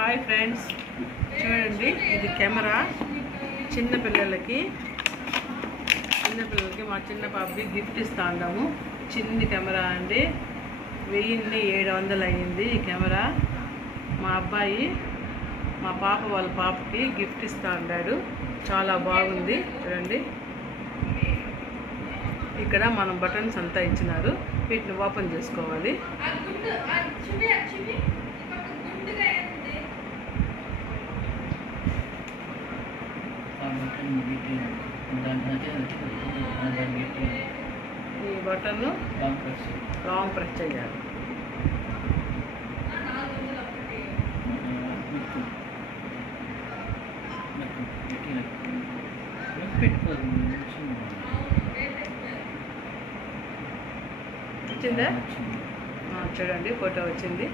Hi friends, చూడండి ఇది camera చిన్నపిల్లలకి మా చిన్న పాపకి గిఫ్ట్ ఇస్తా ఉన్నాము. చిన్ని కెమెరా అండి, 1700 అయ్యింది ఈ కెమెరా. మా అబ్బాయి మా పాప వాళ్ళ పాపకి గిఫ్ట్ ఇస్తా ఉన్నాడు. చాలా బాగుంది చూడండి. ఇక్కడ మనం బటన్స్ అంతా ఇచ్చినారు, వీటిని ఓపెన్ చేసుకోవాలి. ఈ బటన్ లాంగ్ ప్రెస్ చేయాలి. వచ్చిందా? చూడండి, ఫోటో వచ్చింది.